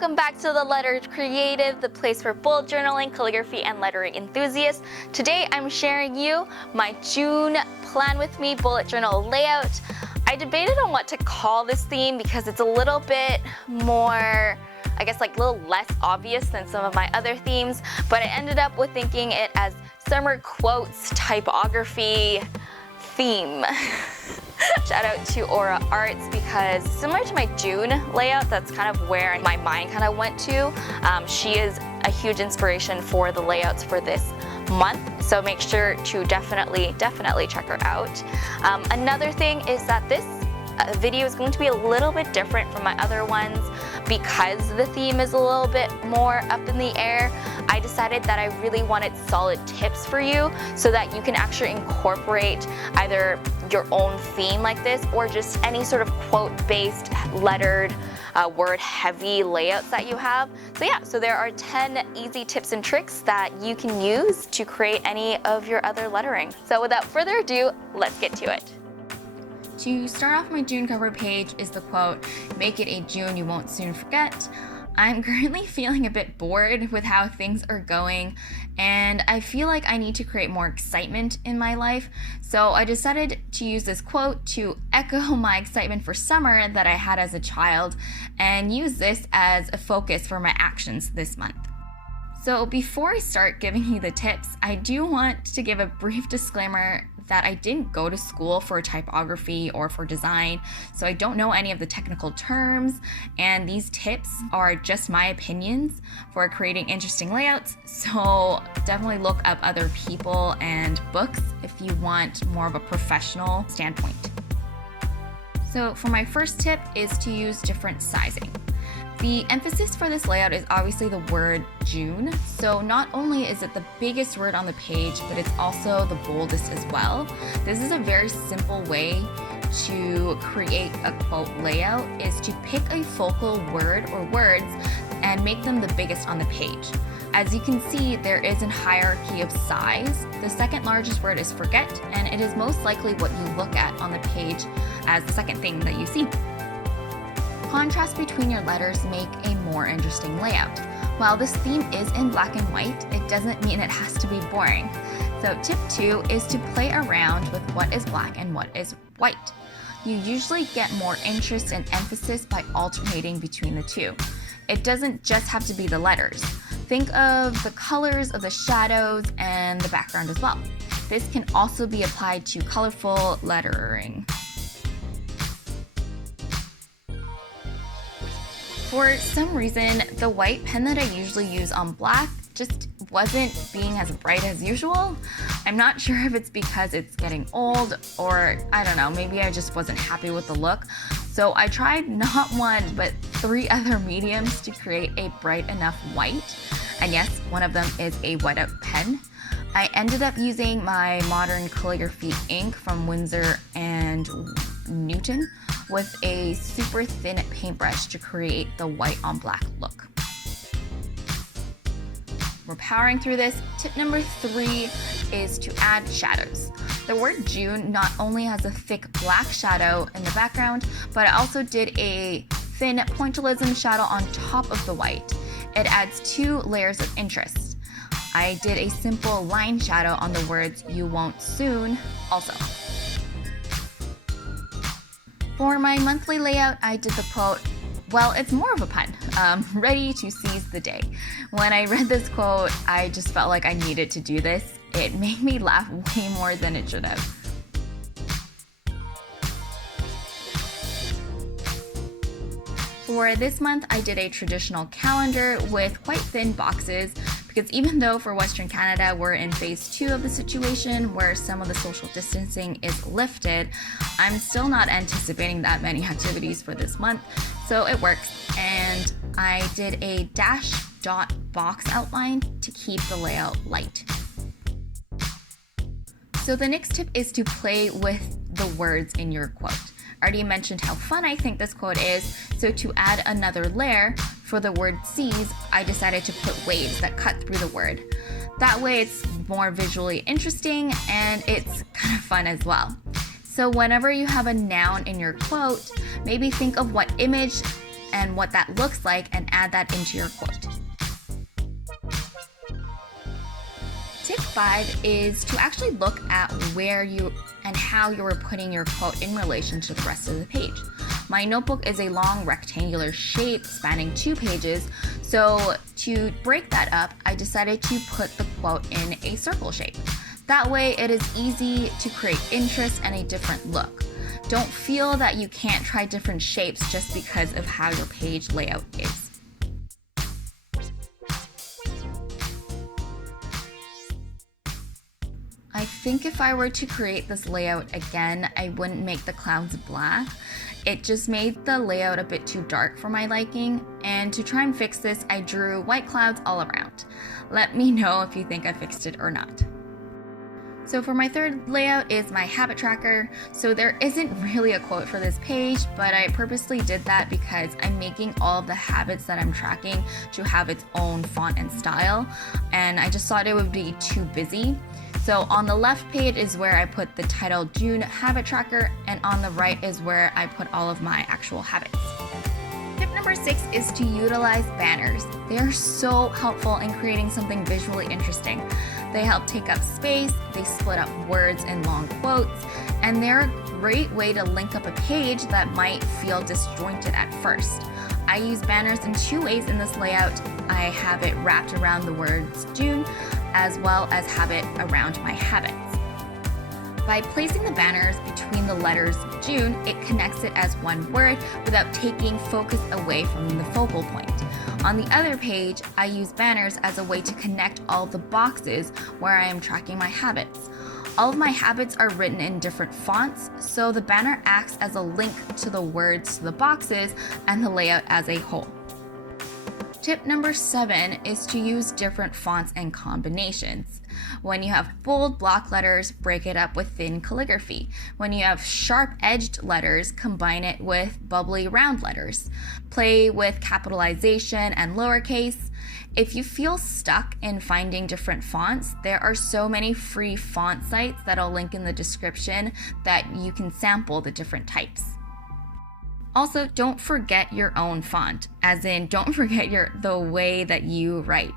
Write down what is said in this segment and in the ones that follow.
Welcome back to The Letter Creative, the place for bullet journaling, calligraphy, and lettering enthusiasts. Today I'm sharing you my June Plan With Me bullet journal layout. I debated on what to call this theme because it's a little bit more, I guess, like a little less obvious than some of my other themes, but I ended up with thinking it as summer quotes typography theme. Shout out to Aura Arts because similar to my June layout, that's kind of where my mind kind of went to. She is a huge inspiration for the layouts for this month, so make sure to definitely check her out. Another thing is that this video is going to be a little bit different from my other ones because the theme is a little bit more up in the air. I decided that I really wanted solid tips for you so that you can actually incorporate either your own theme like this or just any sort of quote-based, lettered, word-heavy layouts that you have. So there are 10 easy tips and tricks that you can use to create any of your other lettering. So without further ado, let's get to it. To start off my June cover page is the quote, "Make it a June you won't soon forget." I'm currently feeling a bit bored with how things are going, and I feel like I need to create more excitement in my life. So I decided to use this quote to echo my excitement for summer that I had as a child and use this as a focus for my actions this month. So before I start giving you the tips, I do want to give a brief disclaimer that I didn't go to school for typography or for design, so I don't know any of the technical terms, and these tips are just my opinions for creating interesting layouts, so definitely look up other people and books if you want more of a professional standpoint. So for my first tip is to use different sizing. The emphasis for this layout is obviously the word June, so not only is it the biggest word on the page, but it's also the boldest as well. This is a very simple way to create a quote layout, is to pick a focal word or words and make them the biggest on the page. As you can see, there is a hierarchy of size. The second largest word is forget, and it is most likely what you look at on the page as the second thing that you see. Contrast between your letters make a more interesting layout. While this theme is in black and white, it doesn't mean it has to be boring. So tip 2 is to play around with what is black and what is white. You usually get more interest and emphasis by alternating between the two. It doesn't just have to be the letters. Think of the colors of the shadows and the background as well. This can also be applied to colorful lettering. For some reason, the white pen that I usually use on black just wasn't being as bright as usual. I'm not sure if it's because it's getting old or I don't know, maybe I just wasn't happy with the look. So I tried not one, but 3 other mediums to create a bright enough white. And yes, one of them is a whiteout pen. I ended up using my modern calligraphy ink from Winsor and Newton with a super thin paintbrush to create the white on black look. We're powering through this. Tip number 3 is to add shadows. The word June not only has a thick black shadow in the background, but I also did a thin pointillism shadow on top of the white. It adds 2 layers of interest. I did a simple line shadow on the words "you won't soon" also. For my monthly layout, I did the quote, well, it's more of a pun, ready to seize the day. When I read this quote, I just felt like I needed to do this. It made me laugh way more than it should have. For this month, I did a traditional calendar with quite thin boxes because even though for Western Canada we're in phase 2 of the situation where some of the social distancing is lifted, I'm still not anticipating that many activities for this month, so it works. And I did a dash dot box outline to keep the layout light. So the next tip is to play with the words in your quote. I already mentioned how fun I think this quote is, so to add another layer for the word "seas," I decided to put waves that cut through the word. That way it's more visually interesting and it's kind of fun as well. So whenever you have a noun in your quote, maybe think of what image and what that looks like and add that into your quote. Tip 5 is to actually look at where you and how you are putting your quote in relation to the rest of the page. My notebook is a long rectangular shape spanning 2 pages, so to break that up, I decided to put the quote in a circle shape. That way it is easy to create interest and a different look. Don't feel that you can't try different shapes just because of how your page layout is. I think if I were to create this layout again, I wouldn't make the clouds black. It just made the layout a bit too dark for my liking, and to try and fix this, I drew white clouds all around. Let me know if you think I fixed it or not. So for my third layout is my habit tracker. So there isn't really a quote for this page, but I purposely did that because I'm making all of the habits that I'm tracking to have its own font and style, and I just thought it would be too busy. So on the left page is where I put the title June habit tracker, and on the right is where I put all of my actual habits. Tip number 6 is to utilize banners. They are so helpful in creating something visually interesting. They help take up space, they split up words in long quotes, and they're a great way to link up a page that might feel disjointed at first. I use banners in 2 ways in this layout. I have it wrapped around the words June, as well as have it around my habits. By placing the banners between the letters June, it connects it as one word without taking focus away from the focal point. On the other page, I use banners as a way to connect all the boxes where I am tracking my habits. All of my habits are written in different fonts, so the banner acts as a link to the words to the boxes and the layout as a whole. Tip number 7 is to use different fonts and combinations. When you have bold block letters, break it up with thin calligraphy. When you have sharp-edged letters, combine it with bubbly round letters. Play with capitalization and lowercase. If you feel stuck in finding different fonts, there are so many free font sites that I'll link in the description that you can sample the different types. Also, don't forget your own font, as in don't forget the way that you write.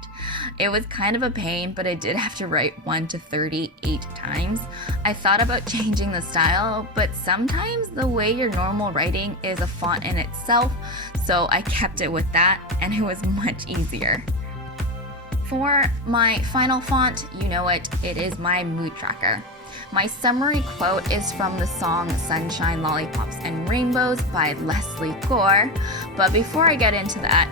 It was kind of a pain, but I did have to write 1 to 38 times. I thought about changing the style, but sometimes the way your normal writing is a font in itself, so I kept it with that, and it was much easier. For my final font, you know it is my mood tracker. My summary quote is from the song Sunshine, Lollipops, and Rainbows by Leslie Gore. But before I get into that,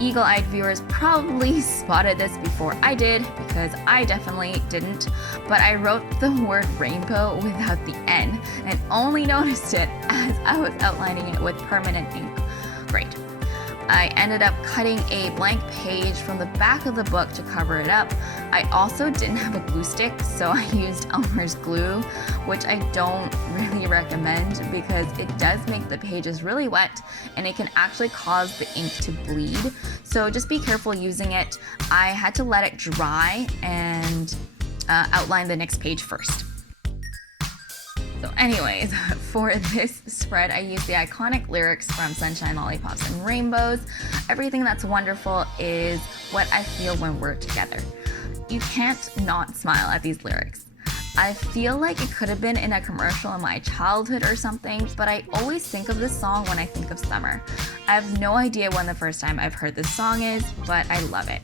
eagle-eyed viewers probably spotted this before I did, because I definitely didn't. But I wrote the word rainbow without the N and only noticed it as I was outlining it with permanent ink. Great. I ended up cutting a blank page from the back of the book to cover it up. I also didn't have a glue stick, so I used Elmer's glue, which I don't really recommend because it does make the pages really wet and it can actually cause the ink to bleed. So just be careful using it. I had to let it dry and outline the next page first. So anyways, for this spread, I used the iconic lyrics from Sunshine, Lollipops, and Rainbows. Everything that's wonderful is what I feel when we're together. You can't not smile at these lyrics. I feel like it could have been in a commercial in my childhood or something, but I always think of this song when I think of summer. I have no idea when the first time I've heard this song is, but I love it.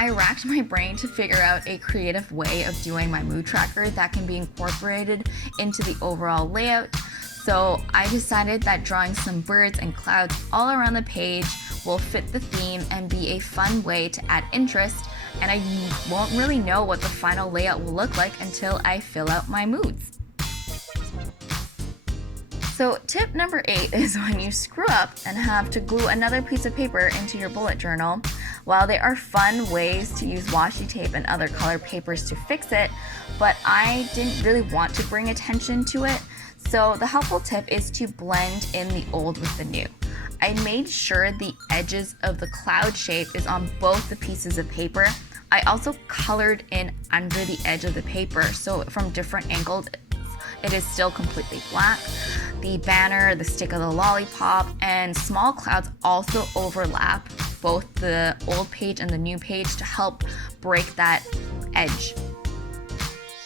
I racked my brain to figure out a creative way of doing my mood tracker that can be incorporated into the overall layout. So I decided that drawing some birds and clouds all around the page will fit the theme and be a fun way to add interest, and I won't really know what the final layout will look like until I fill out my moods. So tip number 8 is when you screw up and have to glue another piece of paper into your bullet journal. While there are fun ways to use washi tape and other colored papers to fix it, but I didn't really want to bring attention to it, so the helpful tip is to blend in the old with the new. I made sure the edges of the cloud shape is on both the pieces of paper. I also colored in under the edge of the paper, so from different angles it is still completely black. The banner, the stick of the lollipop, and small clouds also overlap both the old page and the new page to help break that edge.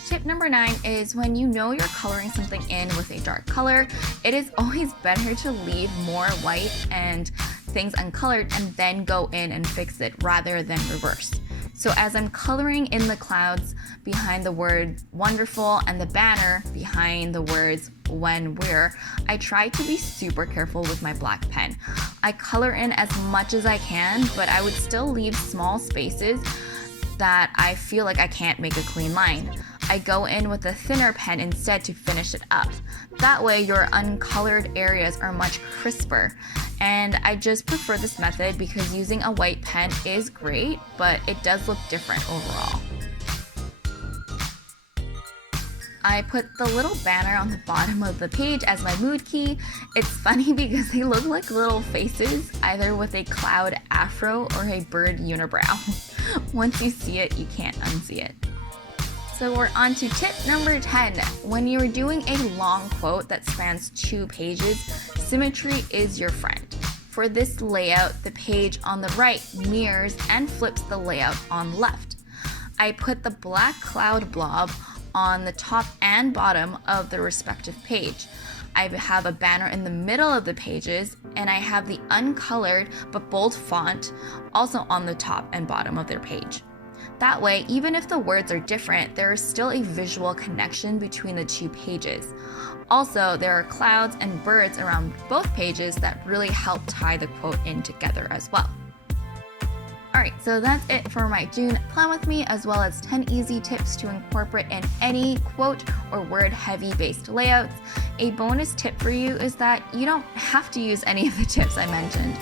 Tip number 9 is when you know you're coloring something in with a dark color, it is always better to leave more white and things uncolored and then go in and fix it rather than reverse. So as I'm coloring in the clouds behind the word wonderful and the banner behind the words when, where, I try to be super careful with my black pen. I color in as much as I can, but I would still leave small spaces that I feel like I can't make a clean line. I go in with a thinner pen instead to finish it up. That way your uncolored areas are much crisper. And I just prefer this method because using a white pen is great, but it does look different overall. I put the little banner on the bottom of the page as my mood key. It's funny because they look like little faces, either with a cloud afro or a bird unibrow. Once you see it, you can't unsee it. So we're on to tip number 10. When you're doing a long quote that spans 2 pages, symmetry is your friend. For this layout, the page on the right mirrors and flips the layout on left. I put the black cloud blob on the top and bottom of the respective page. I have a banner in the middle of the pages, and I have the uncolored but bold font also on the top and bottom of their page. That way, even if the words are different, there is still a visual connection between the 2 pages. Also, there are clouds and birds around both pages that really help tie the quote in together as well. Alright, so that's it for my June Plan With Me, as well as 10 easy tips to incorporate in any quote or word heavy based layouts. A bonus tip for you is that you don't have to use any of the tips I mentioned.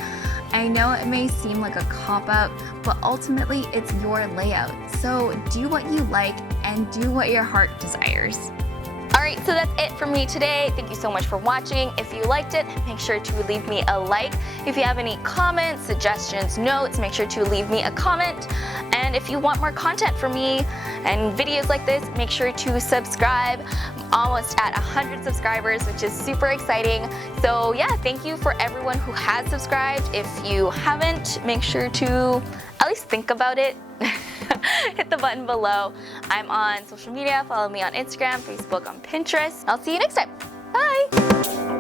I know it may seem like a cop-out, but ultimately it's your layout. So do what you like and do what your heart desires. Alright, so that's it from me today. Thank you so much for watching. If you liked it, make sure to leave me a like. If you have any comments, suggestions, notes, make sure to leave me a comment. And if you want more content from me and videos like this, make sure to subscribe. I'm almost at 100 subscribers, which is super exciting. So yeah, thank you for everyone who has subscribed. If you haven't, make sure to at least think about it. Hit the button below. I'm on social media. Follow me on Instagram, Facebook, on Pinterest. I'll see you next time. Bye!